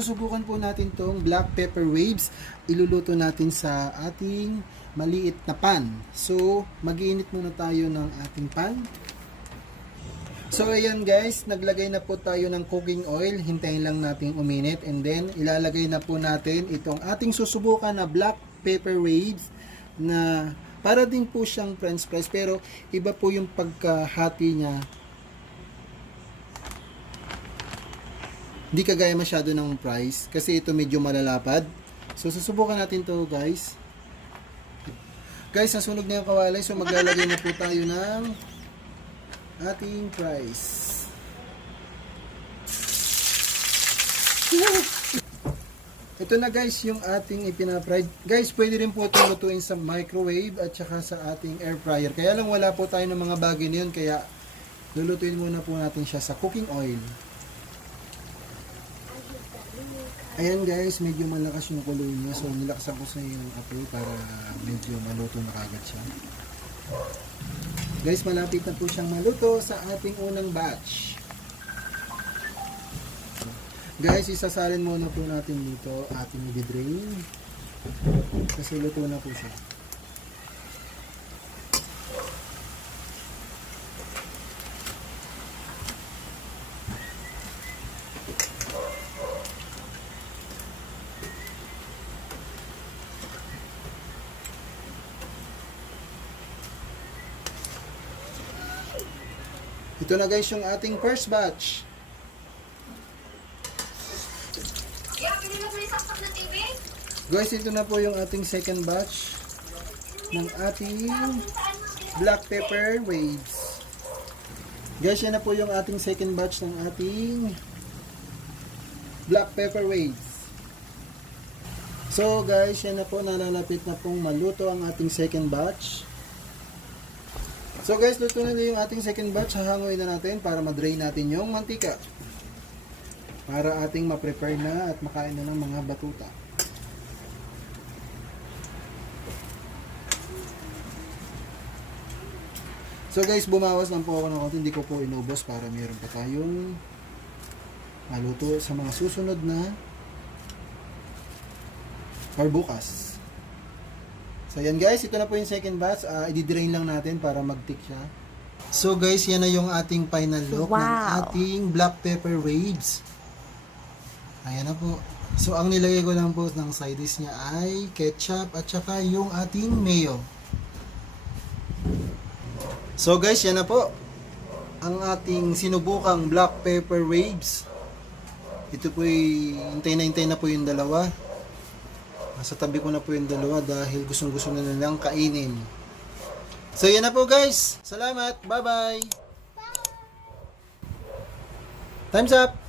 susubukan po natin tong black pepper waves. Iluluto natin sa ating maliit na pan. So, mag-iinit muna tayo ng ating pan. So, ayan guys, naglagay na po tayo ng cooking oil. Hintayin lang natin uminit. And then, ilalagay na po natin itong ating susubukan na black pepper waves na para din po siyang french fries. Pero, iba po yung pagkahati niya Hindi kagaya masyado ng price kasi ito medyo malalapad. So susubukan natin to guys. Guys, nasunog na yung kawalay so maglalagay na po tayo ng ating price. Ito na guys yung ating ipina-fried. Guys, pwede rin po itong lutuin sa microwave at saka sa ating air fryer. Kaya lang wala po tayo ng mga bagay na yun kaya lulutuin muna po natin siya sa cooking oil. Ayan guys, medyo malakas yung kulo niya. So nilakasan ko sa yung apoy para medyo maluto na kagad siya. Guys, malapit na po siyang maluto sa ating unang batch. Guys, isasalin muna po natin dito ating i-drain. Kasi luto na po siya. Ito na guys yung ating first batch. Guys, ito na po yung ating second batch ng ating black pepper waves. Guys, yan na po yung ating second batch ng ating black pepper waves. So guys, yan na po, nalalapit na pong maluto ang ating second batch. So guys, luto na yung ating second batch. Hahangoy na natin para ma-drain natin yung mantika. Para ating ma-prepare na at makain na ng mga batuta. So guys, bumawas lang po ako ng konti. Hindi ko po inubos para meron pa tayong maluto sa mga susunod na or bukas. So yan guys, ito na po yung second batch. Uh, i-drain lang natin para mag-tick siya. So guys, yan na yung ating final look ng Wow. ating black pepper waves. Ayan na po. So ang nilagay ko lang po ng side dish niya ay ketchup at saka yung ating mayo. So guys, yan na po. Ang ating sinubukang black pepper waves. Ito po ay hintay na hintay na po yung dalawa. Nasa tabi ko na po yung dalawa dahil gustong gusto na nilang kainin. So yan na po guys. Salamat. Bye bye. Time's up.